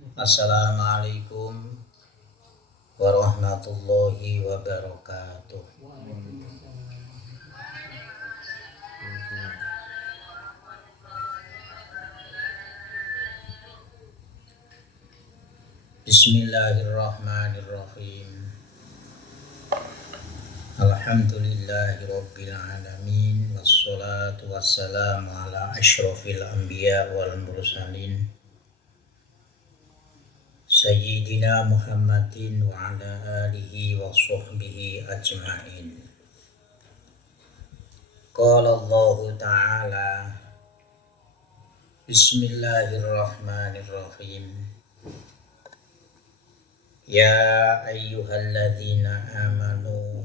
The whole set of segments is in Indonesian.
Assalamualaikum warahmatullahi wabarakatuh. Bismillahirrahmanirrahim. Alhamdulillahi rabbil alamin. Wassalatu wassalamu ala asyrafil anbiya wal mursalin Sayyidina Muhammadin wa ala alihi wa sahbihi ajma'in. Qala Allah Ta'ala, Bismillahirrahmanirrahim. Ya ayyuhalladzina amanu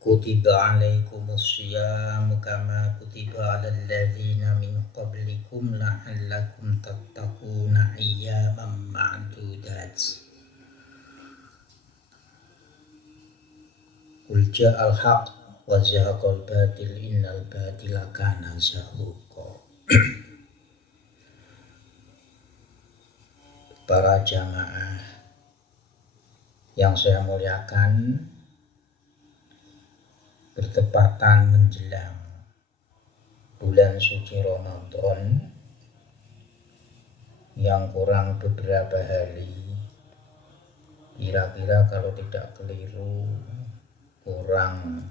kutiba alaikumus syiyamu kama kutiba alal ladzina min qablikum la'allakum tattaquna ayyaman ma'dudat. Qul ja'al haqq wa zahaqal batil innal batila kana zahuqa. Para jamaah yang saya muliakan, bertepatan menjelang bulan suci Ramadan yang kurang beberapa hari, kira-kira kalau tidak keliru kurang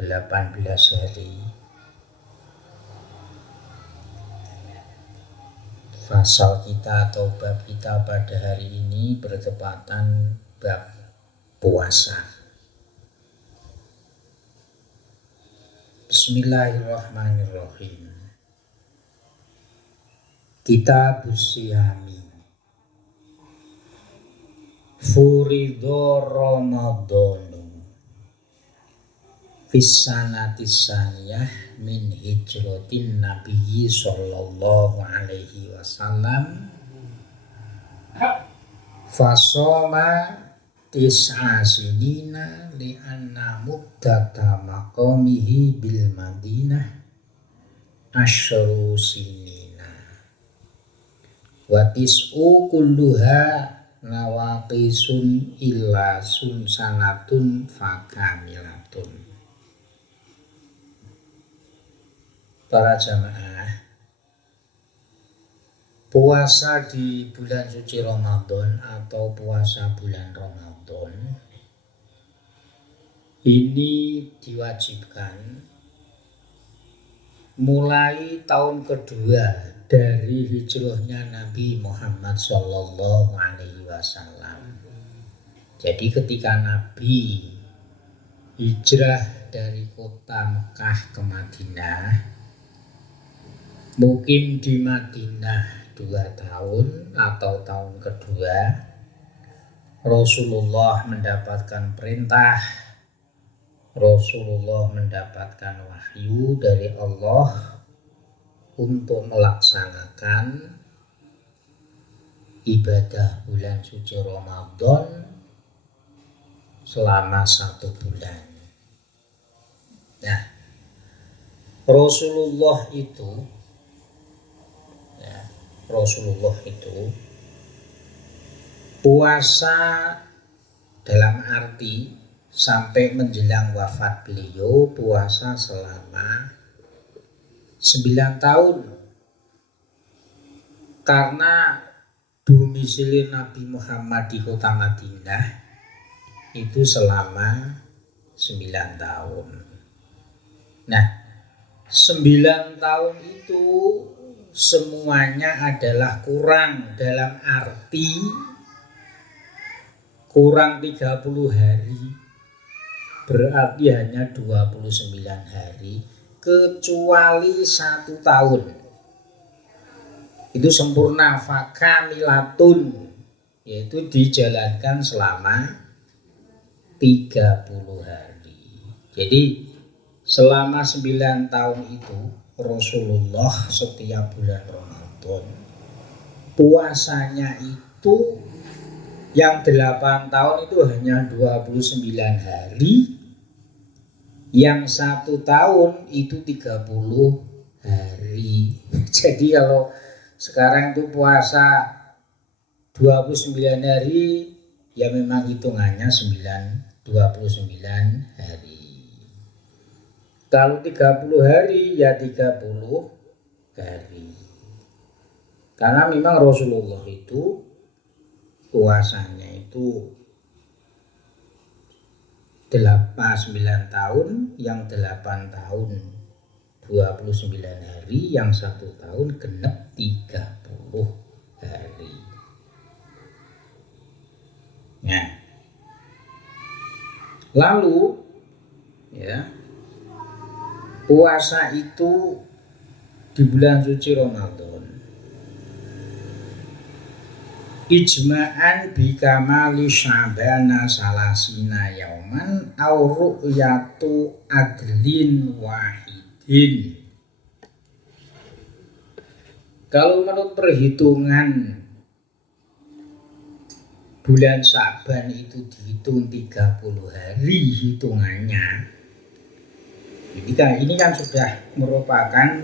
18 hari. Fasal kita atau bab kita pada hari ini bertepatan bab puasa. Bismillahirrahmanirrahim. Kitabus Siyami. Furidho Ramadhanu Fisanatis saniyah min hijratin Nabi sallallahu alaihi wasallam fasoma tis'a sinina li'anna muddata maqamihi bil Madinah asyru sinina wa tis'u kulluha nawaqisun illa sanatun fakamilatun. Para jamaah, puasa di bulan suci Ramadan atau puasa bulan Ramadan ini diwajibkan mulai tahun kedua dari hijrahnya Nabi Muhammad Sallallahu Alaihi Wasallam. Jadi ketika Nabi hijrah dari kota Mekah ke Madinah, mukim di Madinah 2 tahun atau tahun kedua, Rasulullah mendapatkan perintah, Rasulullah mendapatkan wahyu dari Allah untuk melaksanakan ibadah bulan suci Ramadan selama 1 bulan. Nah, Rasulullah itu puasa dalam arti sampai menjelang wafat beliau puasa selama 9 tahun, karena domisili Nabi Muhammad di kota Madinah itu selama 9 tahun. Nah, 9 tahun itu semuanya adalah kurang, dalam arti kurang 30 hari, berarti hanya 29 hari, kecuali 1 tahun. Itu sempurna, fakamilatun, yaitu dijalankan selama 30 hari. Jadi selama 9 tahun itu Rasulullah setiap bulan Ramadan puasanya itu yang 8 tahun itu hanya 29 hari, yang 1 tahun itu 30 hari. Jadi kalau Sekarang itu puasa 29 hari, ya memang hitungannya 29 hari. Kalau 30 hari ya 30 hari. Karena memang Rasulullah itu puasanya itu 9 tahun, yang 8 tahun 29 hari, yang 1 tahun genep 30 hari. Nah, lalu ya, puasa itu di bulan suci Ramadan ijma'an bikamali sya'bana salasina yauman au ru'yatu adlin wahidin. Kalau menurut perhitungan bulan Sya'ban itu dihitung 30 hari hitungannya. Jadi ini kan sudah merupakan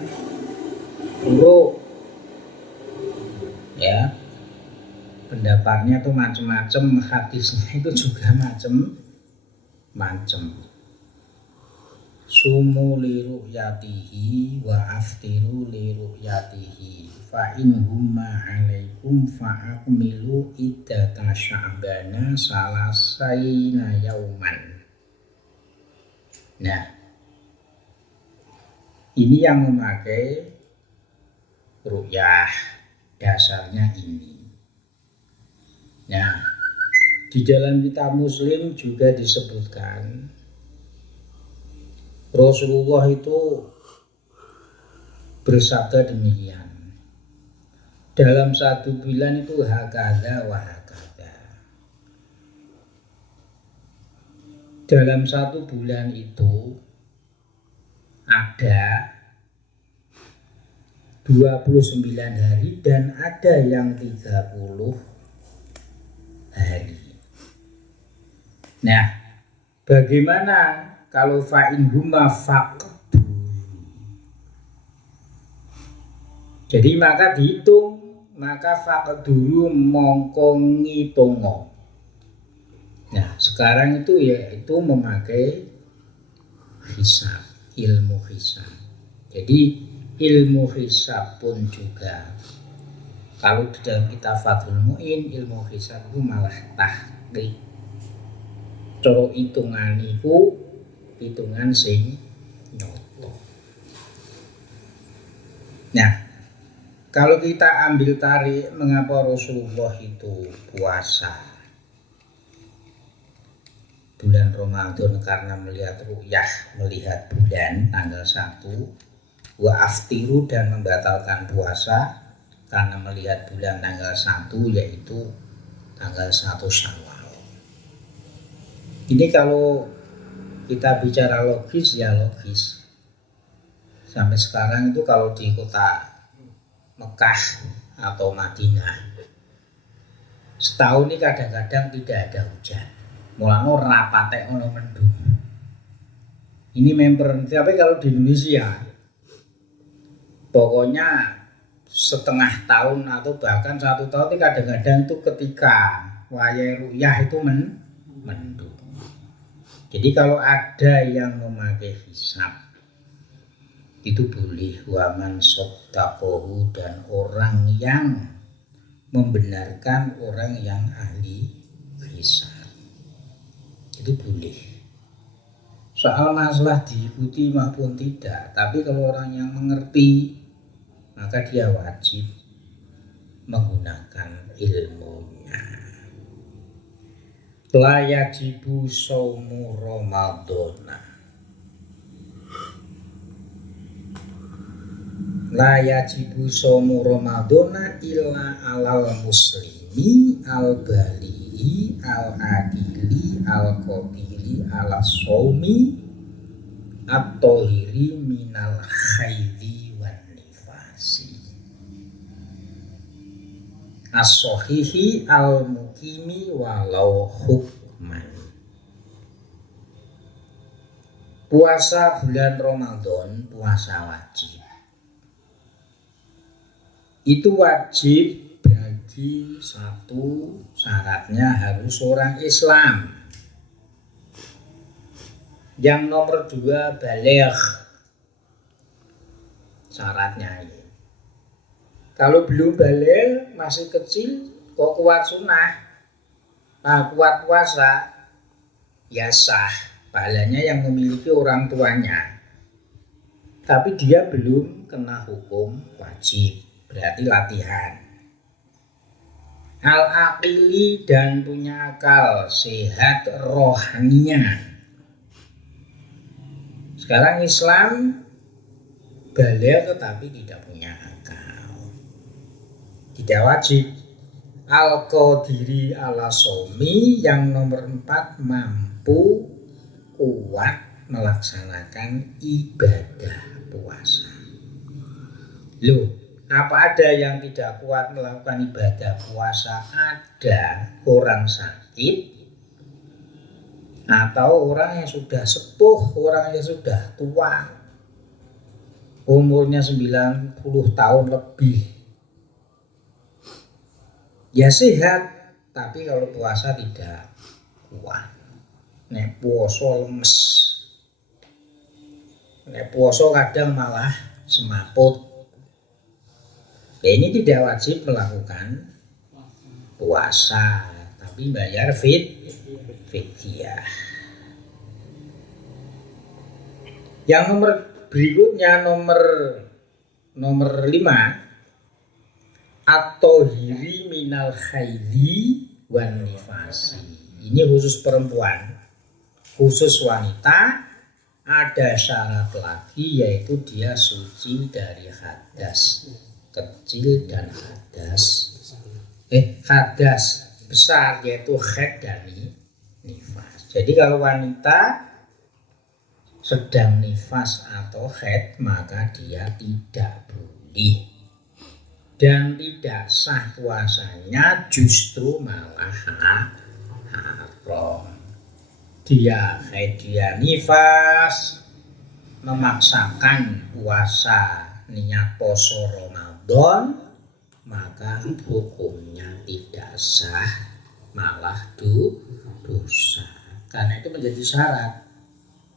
huruf ya, pendapatnya tuh macam-macam, hadisnya itu juga macam-macam. Sumu li ru'yatihi wa aftiru li ru'yatihi fa in humma alaikum fa akmilu iddata sya'bana salasaina yauman. Nah, ini yang memakai ru'yah, dasarnya ini. Nah, di dalam kitab Muslim juga disebutkan Rasulullah itu bersabda demikian. Dalam satu bulan itu hakada wa hakada. Dalam satu bulan itu ada 29 hari dan ada yang 30 hari. Nah, bagaimana kalau fa'in huma faqdu? Jadi maka dihitung, maka faqdulu mongko ngitungo. Nah, sekarang itu yaitu memakai hisab, ilmu hisab. Jadi ilmu hisab pun juga, kalau di dalam kitab Fathul Mu'in, ilmu hisab itu malah tahqiq. Cara hitungan itu hitungan sing nyoto. Nah, kalau kita ambil tarik mengapa Rasulullah itu puasa bulan Ramadan, karena melihat ru'yah, melihat bulan tanggal 1, wa aftiru dan membatalkan puasa karena melihat bulan tanggal 1, yaitu tanggal 1 Syawal. Ini kalau kita bicara logis ya logis. Sampai sekarang itu kalau di kota Mekah atau Madinah, setahun ini kadang-kadang tidak ada hujan. Mulane rapate ono mendung. Ini member, tapi kalau di Indonesia pokoknya setengah tahun atau bahkan 1 tahun ini kadang-kadang itu ketika wayai ru'yah itu mendung. Jadi kalau ada yang memakai hisab itu boleh, waman sodakohu, dan orang yang membenarkan orang yang ahli hisab itu boleh. Soal masalah diikuti maupun tidak, tapi kalau orang yang mengerti maka dia wajib menggunakan ilmunya. La yajibu shaumu Ramadana. La yajibu shaumu Ramadana illa alal muslimi al balighi al adili al qadiri ala shaumi at-tahiri minal haidhi wan nifasi as-sahihi al-muqimi walau hukman. Puasa bulan Ramadan puasa wajib. itu wajib bagi satu, syaratnya harus orang Islam. Yang nomor 2 baligh, syaratnya ini. Kalau belum baligh, masih kecil, kok kuat sunnah, kuat puasa, ya sah, pahalanya yang memiliki orang tuanya. Tapi dia belum kena hukum wajib, berarti latihan. Al-aqili dan punya akal, sehat rohaninya. Sekarang Islam baligh tetapi tidak punya akal, tidak wajib. Al-qadiri ala somi, yang nomor 4 mampu kuat melaksanakan ibadah puasa. Loh, apa ada yang tidak kuat melakukan ibadah puasa? Ada, orang sakit atau orang yang sudah sepuh, orang yang sudah tua, umurnya 90 tahun lebih, ya sehat, tapi kalau puasa tidak kuat. Nek puasa lemes, nek puasa kadang malah semaput. Ini tidak wajib melakukan puasa, tapi bayar fidyah. Yang nomor berikutnya, nomor 5, at-tahiri minal haidhi wan nifasi. Ini khusus perempuan, khusus wanita. Ada syarat lagi, yaitu dia suci dari hadas kecil dan hadas besar, yaitu haid dan nifas. Jadi kalau wanita sedang nifas atau haid, maka dia tidak boleh dan tidak sah puasanya, justru malah haram. Dia haid, dia nifas, memaksakan puasa, niat poso Ramadan, maka hukumnya tidak sah, malah dosa. Karena itu menjadi syarat.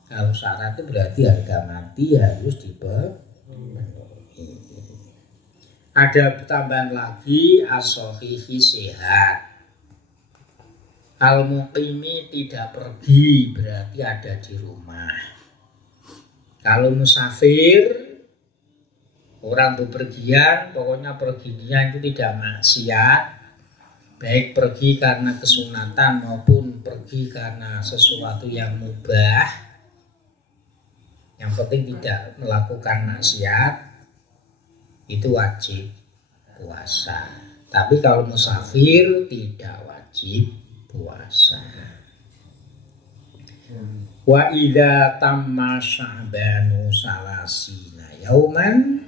Kalau syarat itu berarti harga mati harus dipenuhi. Ada tambahan lagi, as-shahihi sehat. Al-muqimi tidak pergi, berarti ada di rumah. Kalau musafir, orang bepergian, pokoknya perginya itu tidak maksiat, baik pergi karena kesunatan maupun pergi karena sesuatu yang mubah, yang penting tidak melakukan maksiat, itu wajib puasa. Tapi kalau musafir tidak wajib puasa. Wa idza tamma sya'banu salasina yauman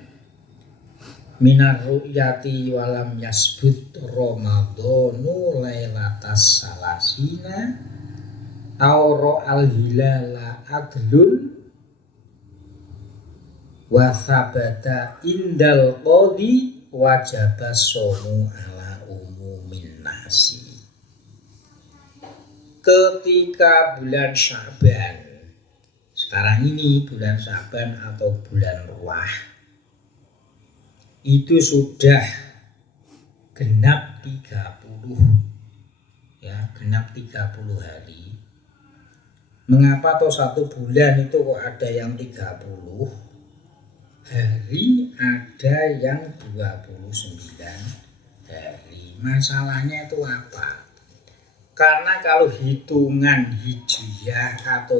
minar ru'yati walam yasbut ramadhanu lailatas salasina aw al hilala adlun wa sabata indal qadi wajaba shamu ala umumin nasi. Ketika bulan Sya'ban, sekarang ini bulan Sya'ban atau bulan Ruah, itu sudah genap 30, ya, genap 30 hari. Mengapa toh satu bulan itu kok ada yang 30 hari, ada yang 29 hari? Masalahnya itu apa? Karena kalau hitungan hijriyah atau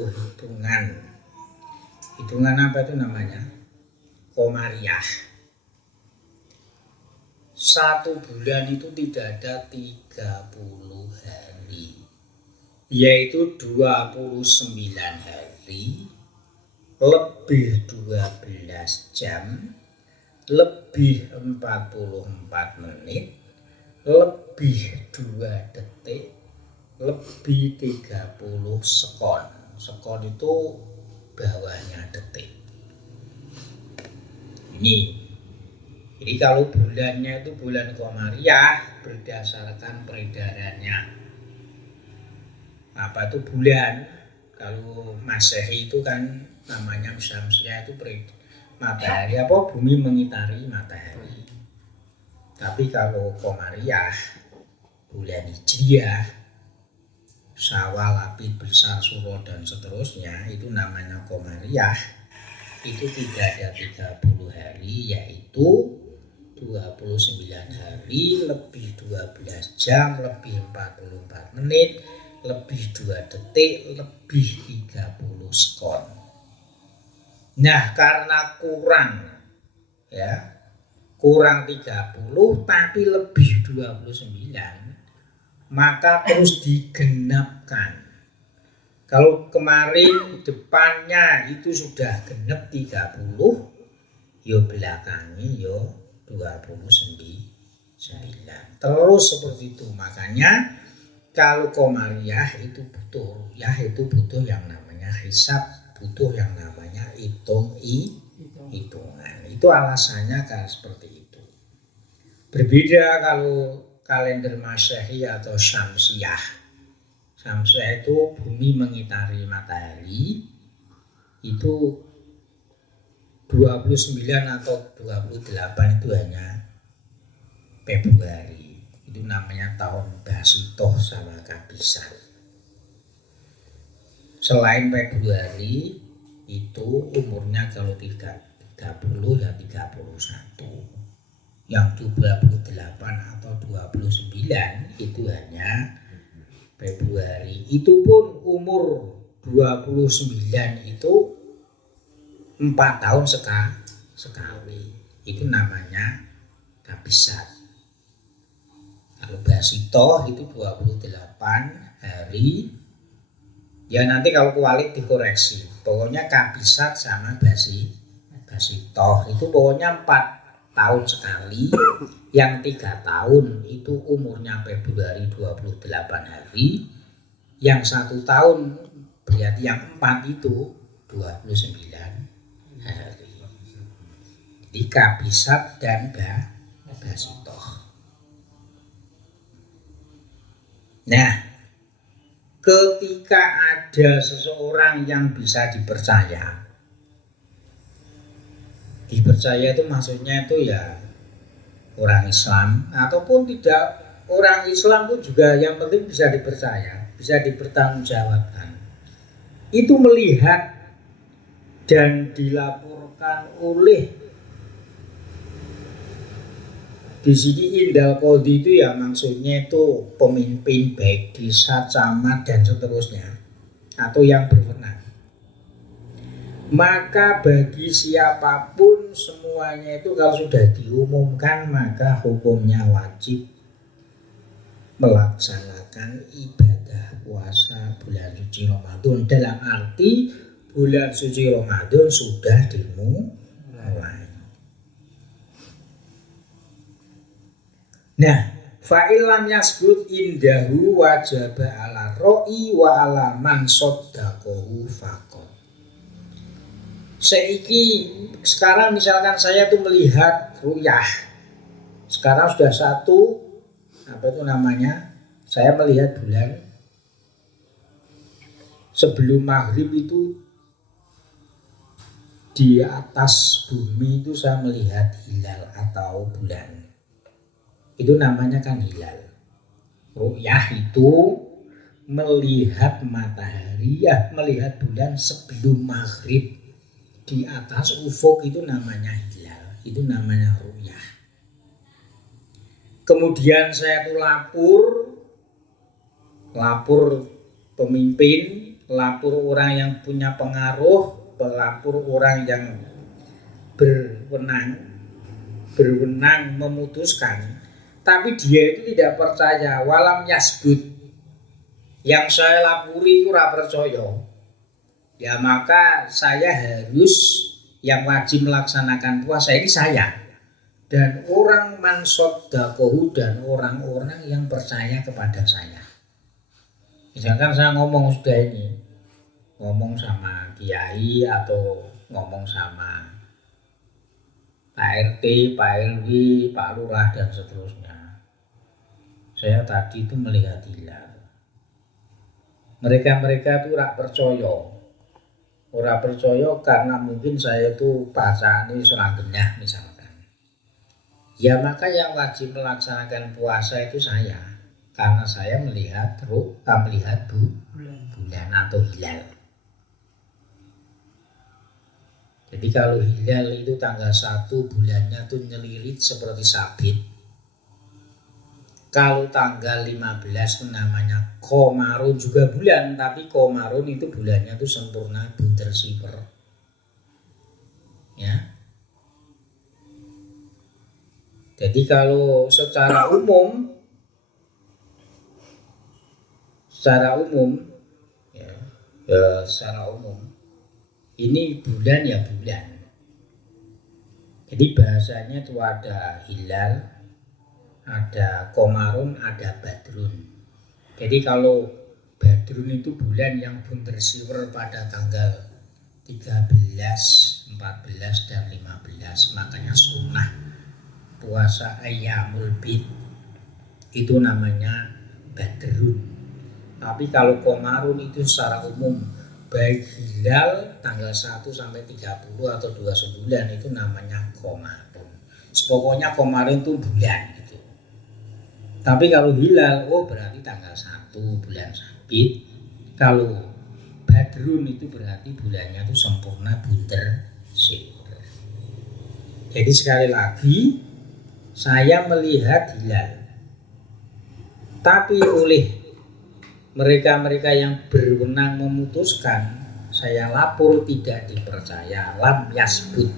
hitungan apa itu namanya? Komariah. Satu bulan itu tidak ada 30 hari, yaitu 29 hari lebih 12 jam lebih 44 menit lebih 2 detik lebih 30 sekon. Sekon itu bawahnya detik. Ini Jadi kalau bulannya itu bulan Komariah berdasarkan peredarannya. Apa itu bulan? Kalau Masehi itu kan namanya Syamsiah itu matahari apa bumi mengitari matahari. Tapi kalau Komariah bulan Hijriah, Syawal, Apit, Besar, Suro dan seterusnya itu namanya Komariah. Itu tidak ada 30 hari, yaitu 29 hari lebih 12 jam lebih 44 menit lebih 2 detik lebih 30 sekon. Nah, karena kurang 30 tapi lebih 29, maka terus digenapkan. Kalau kemarin depannya itu sudah genep 30, yo belakangi yo 29. Terus seperti itu. Makanya kalau Komariah itu butuh yang namanya hisab, butuh yang namanya hitungan. Itu alasannya kan seperti itu. Berbeda kalau kalender Masehi atau Syamsiah. Syamsiah itu bumi mengitari matahari, itu 29 atau 28 itu hanya Februari. Itu namanya tahun Basitoh sama Kabisat. Selain Februari itu umurnya kalau 30 ya 31. Yang 28 atau 29 itu hanya Februari. Itu pun umur 29 itu 4 tahun sekali. Itu namanya Kabisat. Kalau Basitoh itu 28 hari. Ya nanti kalau kualik dikoreksi. Pokoknya Kabisat sama Basitoh itu pokoknya 4 tahun sekali. Yang 3 tahun itu umurnya Februari 28 hari. Yang 1 tahun berarti yang 4 itu 29 hari. Jadi Kabisat dan Basitoh. Nah, ketika ada seseorang yang bisa dipercaya itu maksudnya itu ya orang Islam ataupun tidak orang Islam pun juga yang penting bisa dipercaya, bisa dipertanggungjawabkan. Itu melihat dan dilaporkan oleh di sini Indal Qodi itu ya maksudnya itu pemimpin baik desa, camat dan seterusnya atau yang berwenang. Maka bagi siapapun semuanya itu kalau sudah diumumkan maka hukumnya wajib melaksanakan ibadah puasa bulan suci Ramadan. Dalam arti bulan suci Ramadan sudah dimulai. Nah, fa'ilam yasbut indahu wajaba ala ro'i wa ala man soddaqohu faqot. Sekarang misalkan saya tuh melihat ruyah. Sekarang sudah saya melihat bulan. Sebelum maghrib itu di atas bumi itu saya melihat hilal atau bulan. Itu namanya kan hilal. Ru'yah itu melihat matahari, melihat bulan sebelum maghrib di atas ufuk, itu namanya hilal. Itu namanya ru'yah. Kemudian saya tuh lapor pemimpin, lapor orang yang punya pengaruh, lapor orang yang berwenang memutuskan. Tapi dia itu tidak percaya, walam yasbut. Yang saya lapuri itu ora percaya. Ya maka saya harus yang wajib melaksanakan puasa ini saya. Dan orang man soddaqohu dan orang-orang yang percaya kepada saya. Misalkan saya ngomong sama kiai atau ngomong sama Pak RT, Pak RW, Pak Lurah dan seterusnya. Saya tadi itu melihat hilal. Mereka itu rak percaya. Ora percaya karena mungkin saya itu bacaan ini serang genah misalkan. Ya maka yang wajib melaksanakan puasa itu saya. Karena saya melihat bulan atau hilal. Jadi kalau hilal itu tanggal 1 bulannya tuh nyelirit seperti sabit. Kalau tanggal 15 itu namanya komarun juga bulan, tapi komarun itu bulannya tuh sempurna bunter siper. Ya. Jadi kalau secara umum secara umum ini bulan ya bulan. Jadi bahasanya itu ada hilal, ada komarun, ada badrun. Jadi kalau badrun itu bulan yang bunter siwer pada tanggal 13, 14 dan 15. Makanya sunnah puasa ayyamul bid itu namanya badrun. Tapi kalau komarun itu secara umum baik hilal tanggal 1 sampai 30 atau 29 itu namanya komarun. Pokoknya komarun itu bulan gitu. Tapi kalau hilal berarti tanggal 1 bulan sabit. Kalau badrun itu berarti bulannya itu sempurna bunter siwer. Jadi sekali lagi saya melihat hilal. Tapi oleh mereka-mereka yang berwenang memutuskan saya lapor tidak dipercaya lam yasbut,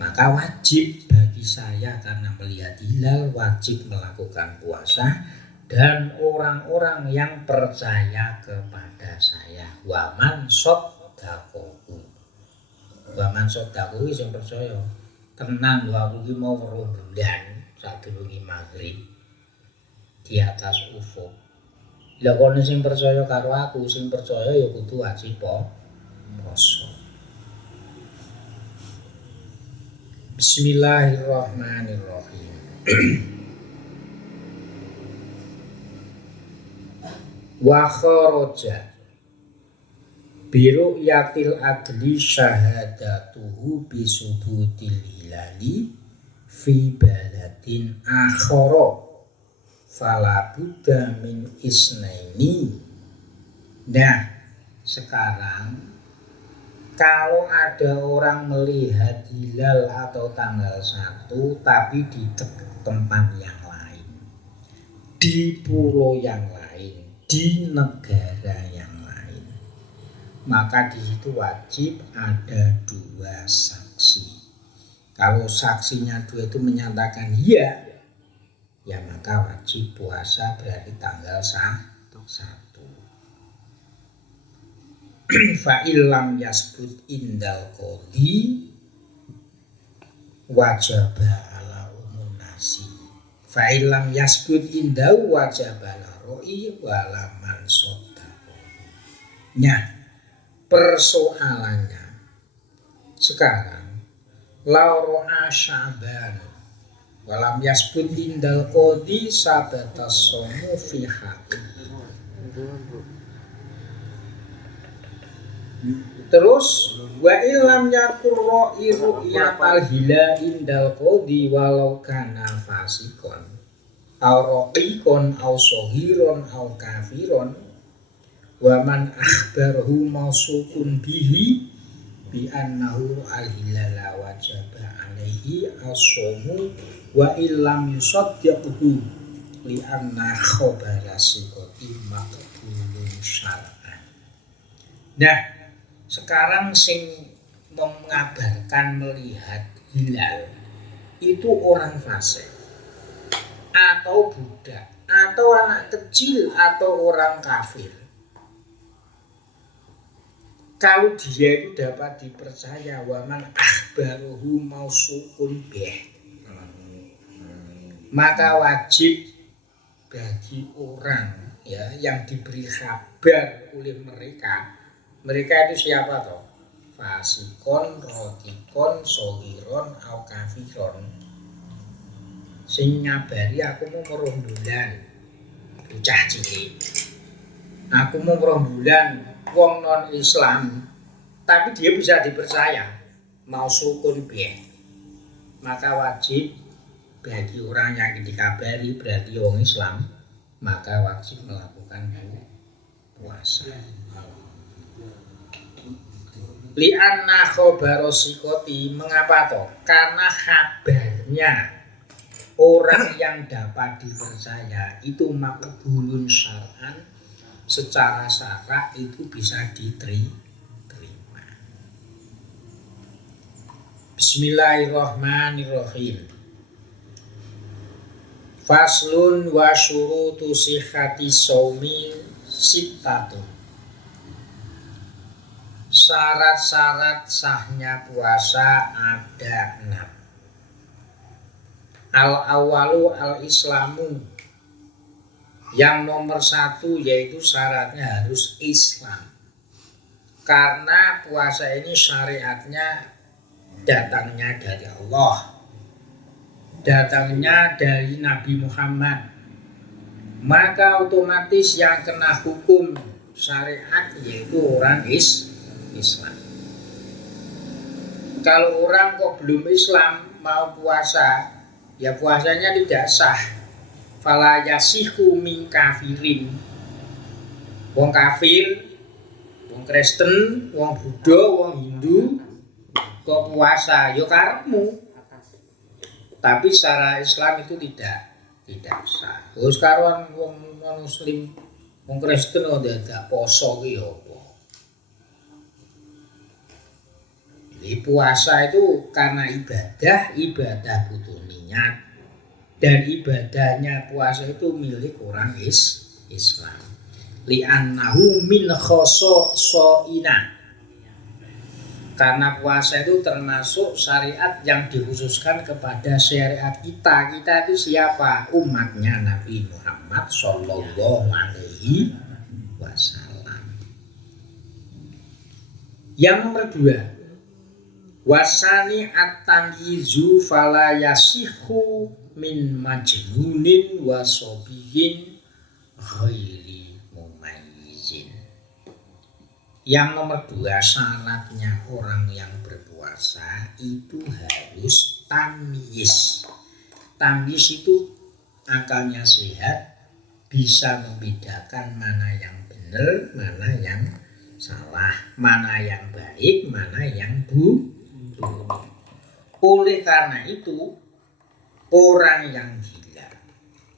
maka wajib bagi saya karena melihat hilal wajib melakukan puasa dan orang-orang yang percaya kepada saya. Waman sodakohu yang percaya tenang aku iki mau weruh bulan sadurunge maghrib di atas ufuk. Lah kono sing percaya karo aku, sing percaya ya kudu wajib poso. Bismillahirrahmanirrahim. Wa kharaja biru yatil adli syahadatuhu bisubutil hilali fi baladin akhara fala budda min isnaini. Nah, sekarang kalau ada orang melihat hilal atau tanggal 1 tapi di tempat yang lain, di pulau yang lain, di negara yang lain, maka di situ wajib ada 2 saksi. Kalau saksinya 2 itu menyatakan iya, ya maka wajib puasa berarti tanggal 1. Fa'il lam yasbut indal qadhi wajaba ala umun nasi. Fa'il lam yasbut indau wajaba ala ro'i wala man sodakoh. Nah, persoalannya sekarang lauro'a sya'ban walam yasbut indal qadhi sabatas somu fi haqi. Terus wa illam yakur ra'i ru'yatal hilal indal qadhi walau kana fasikon aw raqiqon aw sohiron aw kafiron wa man akhbarahu mausukun bihi bi annahu al-hilala wajaba alaihi as-somu wa illam yusaddiquhu li anna khabara siqati maqbulun syar'an. Nah, sekarang sing mengabarkan melihat hilal itu orang fasik atau budak atau anak kecil atau orang kafir. Kalau dia itu dapat dipercaya waman akhbaruhu mausukun bih, maka wajib bagi orang ya yang diberi kabar oleh mereka itu siapa toh? fasikon rotikon sogiron au kafiron. Sing nyabari aku mau merong bulan bocah cilik. Aku mau merong bulan wong non Islam, tapi dia bisa dipercaya mau sukun biye. Maka wajib bagi orang yang dikabari berarti wong Islam, maka wajib melakukan puasa. Li'anna khobarosikoti, mengapa toh? Karena kabarnya orang yang dapat dipercaya itu makbulun syar'an, secara syara itu bisa diterima. Bismillahirrahmanirrahim. Faslun wa syurutu sihhati shaumi sittatun. Syarat-syarat sahnya puasa ada 6. Al-awalu al-islamu. Yang nomor 1 yaitu syaratnya harus Islam. Karena puasa ini syariatnya datangnya dari Allah, datangnya dari Nabi Muhammad. Maka otomatis yang kena hukum syariat yaitu orang Islam. Kalau orang kok belum Islam mau puasa, ya puasanya tidak sah. Fala yasihu min kafirin. Wong kafir, wong Kristen, wong Buddha, wong Hindu kok puasa, ya karepmu. Tapi secara Islam itu tidak sah. Terus karuan wong Muslim, wong Kristen kok tidak poso ki ya. Jadi puasa itu karena ibadah butuh niat, dan ibadahnya puasa itu milik orang Islam. Li'annahu min khosoina. Karena puasa itu termasuk syariat yang dikhususkan kepada syariat kita. Kita itu siapa? Umatnya Nabi Muhammad Sallallahu Alaihi Wasallam. Yang nomor 2, wasani at-tamyizu fala yasihu min majnunin wa sobiyin ghairi mumayyizin. Yang nomor 2, syaratnya orang yang berpuasa itu harus tamyiz. Tamyiz itu akalnya sehat, bisa membedakan mana yang benar, mana yang salah, mana yang baik, mana yang buruk. Oleh karena itu, orang yang gila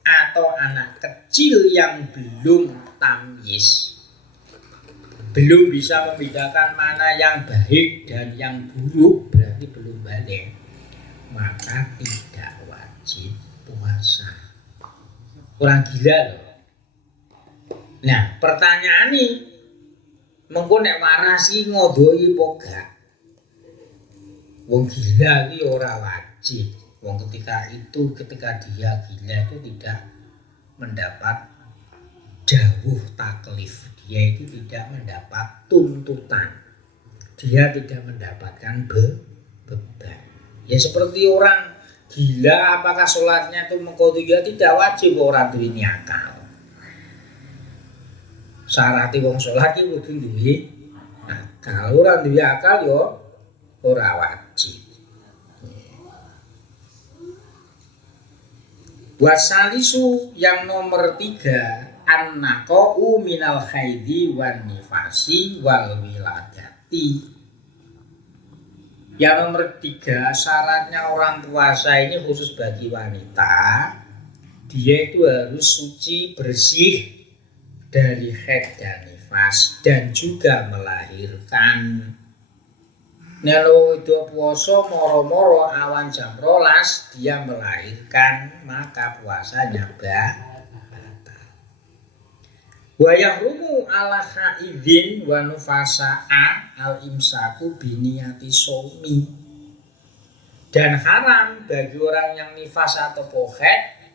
atau anak kecil yang belum tamyiz, belum bisa membedakan mana yang baik dan yang buruk, berarti belum balik, maka tidak wajib puasa. Orang gila loh. Nah, pertanyaan ini, mengko nek warasi ngodoi apa gak? Wong gila iki ora wajib. Wong ketika dia gila itu tidak mendapat dawuh taklif. Dia itu tidak mendapat tuntutan. Dia tidak mendapatkan beban. Ya seperti orang gila, apakah sholatnya itu mengko tidak wajib, ora duwe akal. Syarat wong sholat iki kudu duwe akal. Ora duwe akal yo ora wajib. Wasalisu yang nomor 3, annaqau minal haidi wan nifasi wal wiladati. Yang nomor 3, syaratnya orang puasa ini khusus bagi wanita. Dia itu harus suci, bersih dari haid dan nifas, dan juga melahirkan. Nelo itu puasa moro-moro awan jam 12 dia melahirkan, maka puasanya batal. Wa yahrumu ala haidin wa nufasa'a al-imsaku biniyati shaumi. Dan haram bagi orang yang nifas atau haid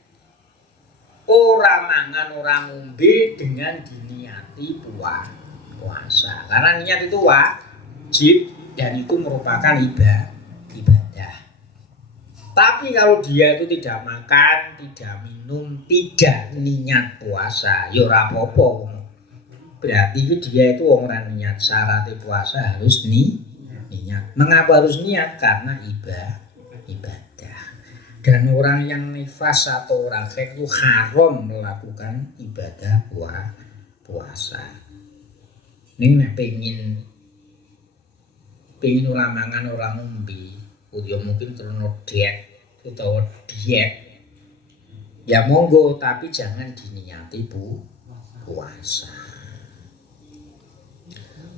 ora mangan, ora ngombe dengan diniati puasa. Karena niat itu wajib. dan itu merupakan ibadah. Tapi kalau dia itu tidak makan, tidak minum, tidak niat puasa, ya ora apa-apa. Berarti itu dia itu orang niat. Syarat puasa harus niat. Mengapa harus niat? Karena ibadah. Dan orang yang nifas atau orang haid itu haram melakukan ibadah puasa. Ini nek pengen orang mangan orang ngombe, ya mungkin karena diet atau diet. Ya monggo, tapi jangan diniati puasa.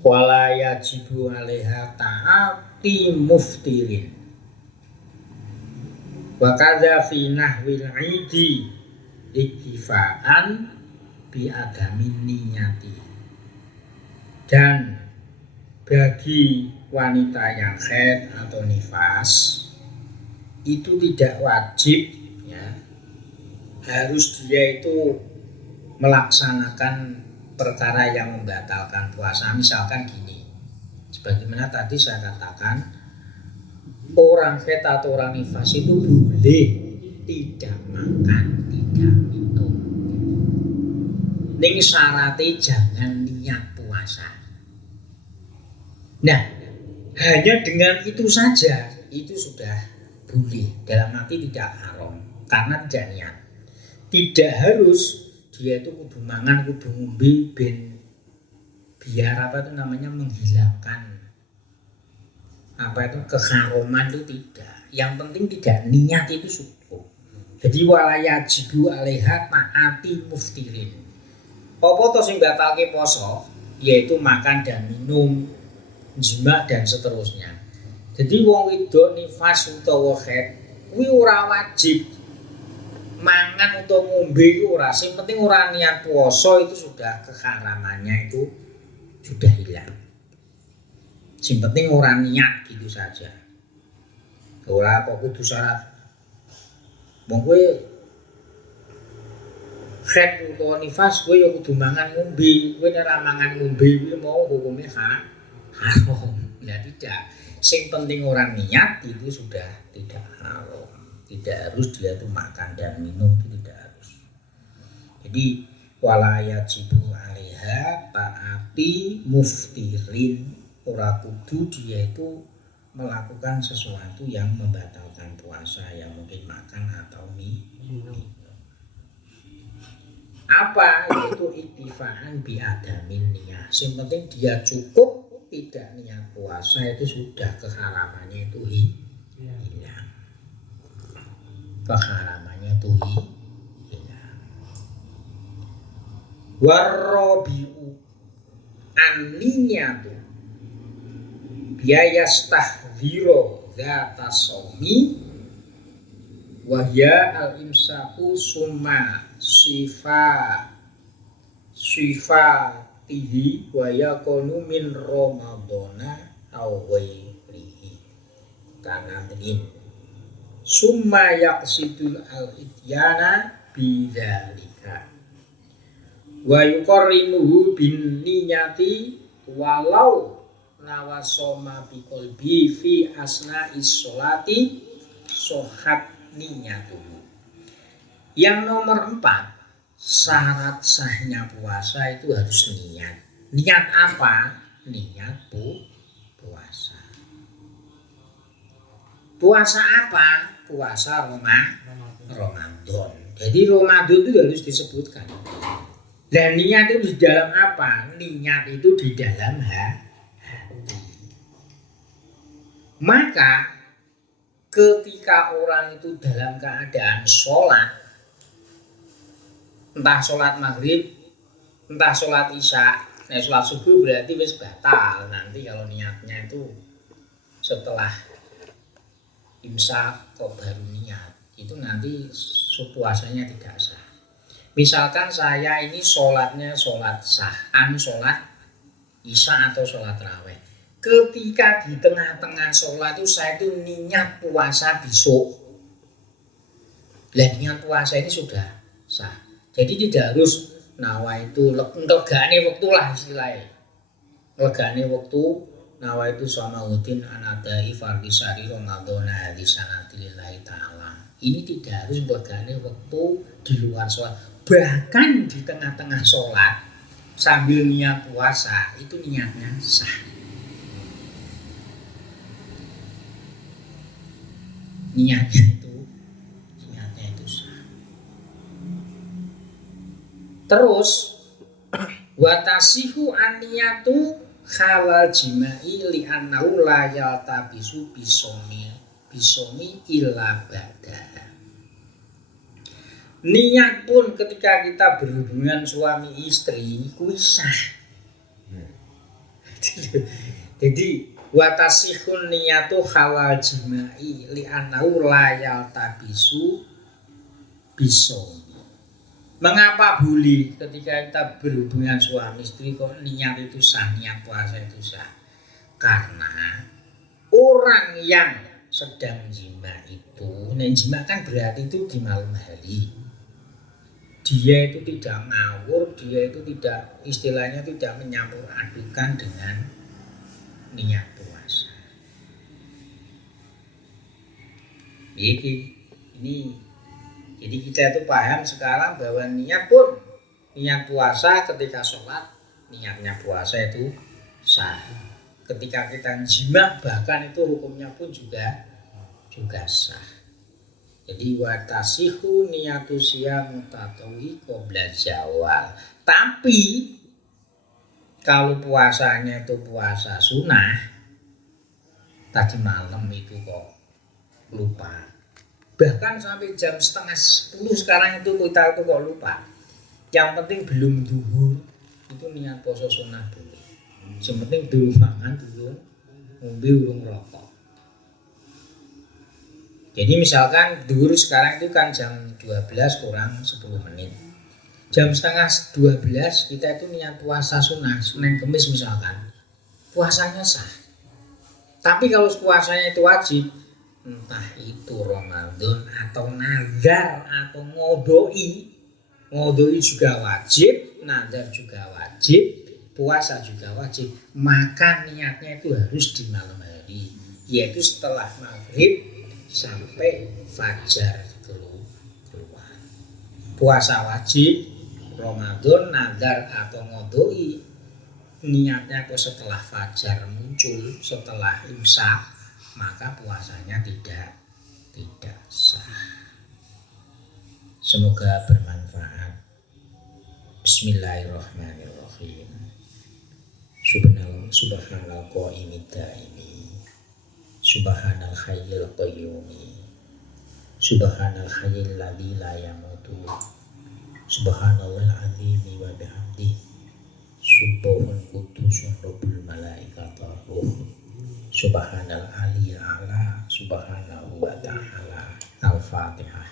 Wala yajibu 'alaiha ta'ati muftirin. Wa kadza fi nahwil 'idi iktifaan bi adamin niyati. Dan bagi wanita yang haid atau nifas itu tidak wajib ya, harus dia itu melaksanakan perkara yang membatalkan puasa. Misalkan gini, sebagaimana tadi saya katakan, orang haid atau orang nifas itu boleh tidak makan, tidak minum. Ning syaratnya jangan niat puasa. Nah, hanya dengan itu saja itu sudah boleh, dalam arti tidak haram karena tidak niat. Tidak harus dia itu kudu mangan, kudu ngombe ben biar apa itu namanya menghilangkan apa itu keharaman, itu tidak. Yang penting tidak niat itu cukup. Jadi wala yajibu 'alaiha ta'ati muftirin. Apa to sing batalke poso? Yaitu makan dan minum, jima dan seterusnya. Jadi wong wedok nifas utawa haid kuwi ora wajib mangan utawa ngombe iku ora. Sing penting ora niat puasa itu sudah keharamannya itu sudah hilang. Sing penting ora niat gitu saja. Ora kok kudu syarat. Wong kowe haid utawa nifas kowe ya kudu mangan ngombe. Kowe nek ora mangan ngombe kuwi mau hukume haram. Ya tidak. Sing penting orang niat itu sudah tidak haram. Tidak harus dia tuh makan dan minum, itu tidak harus. Jadi wala yajibu 'alaiha ta'ati muftirin. Ora kudu dia itu melakukan sesuatu yang membatalkan puasa, yang mungkin makan atau minum. Apa? Yaitu iktifaan bi adamin niyah. Yang penting dia cukup tidak niat puasa itu sudah keharamannya itu hilang. Keharamannya itu hilang. Warrobiu an-niyatu biayastahdziro dzata shaumi wa hiya al-imsaku summa sifatihi wa yakunu min ramadhana aw ghairihi kanadrin summa yaqsidul al-ityana bidzalika wa yuqarrinuhu bin niyati walau nawasoma biqalbi fi asna'is sholati sohat niyatuhu. Yang nomor 4, syarat sahnya puasa itu harus niat. Niat apa? Niat puasa. Puasa apa? Puasa Ramadan. Jadi Ramadan itu harus disebutkan. Dan niat itu di dalam apa? Niat itu di dalam hati. Maka ketika orang itu dalam keadaan sholat, entah sholat maghrib, entah sholat isya, nah sholat subuh berarti wis batal. Nanti kalau niatnya itu setelah imsak kok baru niat, itu nanti puasanya tidak sah. Misalkan saya ini sholatnya sholat sah, sholat isya atau sholat raweh. Ketika di tengah-tengah sholat itu saya itu niat puasa besok. Dan niat puasa ini sudah sah. Jadi tidak harus nawa itu legane waktu lah istilahnya. Legane waktu nawaitu Somauddin anadai fardhi syahri Ramadan hadhi sanati lillahi ta'ala. Ini tidak harus begane waktu di luar sholat, bahkan di tengah-tengah sholat sambil niat puasa itu niatnya sah. Niatnya itu sah. Terus watasihu aniyatu halal jimai li annahu la yaltabisu bisomi illa ba'daha. Niat pun ketika kita berhubungan suami istri kuwi sah. Jadi watasihun niyatu halal jimai li annahu la yaltabisu bisomi. Mengapa boleh ketika kita berhubungan suami istri kok niat itu sah, niat puasa itu sah? Karena orang yang sedang jima itu, jima kan berarti itu di malam hari. Dia itu tidak ngawur, dia itu tidak, istilahnya tidak menyampur adukan dengan niat puasa. Ini jadi kita itu paham sekarang bahwa niat puasa ketika sholat, niatnya puasa itu sah. Ketika kita jima bahkan itu hukumnya pun juga sah. Jadi watasihu niyatu siyam tatawi qabla zawal. Tapi kalau puasanya itu puasa sunnah, tadi malam itu kok lupa. Bahkan sampai jam 9:30 sekarang itu kita itu kok lupa. Yang penting belum duhur itu niat puasa sunnah dulu. Yang penting dulu mangan, dulu ngombe, urung rokok. Jadi misalkan duhur sekarang itu kan jam 12 kurang 10 menit. Jam 11:30 kita itu niat puasa sunnah, Senin Kemis misalkan. Puasanya sah. Tapi kalau puasanya itu wajib, entah itu Ramadan atau nazar atau ngodoi juga wajib, nazar juga wajib, puasa juga wajib, maka niatnya itu harus di malam hari, yaitu setelah maghrib sampai fajar keluar. Puasa wajib, Ramadan, nazar atau ngodoi niatnya itu setelah fajar muncul, setelah imsak, maka puasanya tidak sah. Semoga bermanfaat. Bismillahirrahmanirrahim. Subhanal qaimid daimi. Subhanal hayyil qayyumi. Subhanal hayyil ladzi la yamutu. Subhanallahil azimi wa bihamdihi. Subhanal qudusun rabbul malaikati ruh. Subhanal aliyil a'la. Subhanahu wa ta'ala. Al-Fatihah.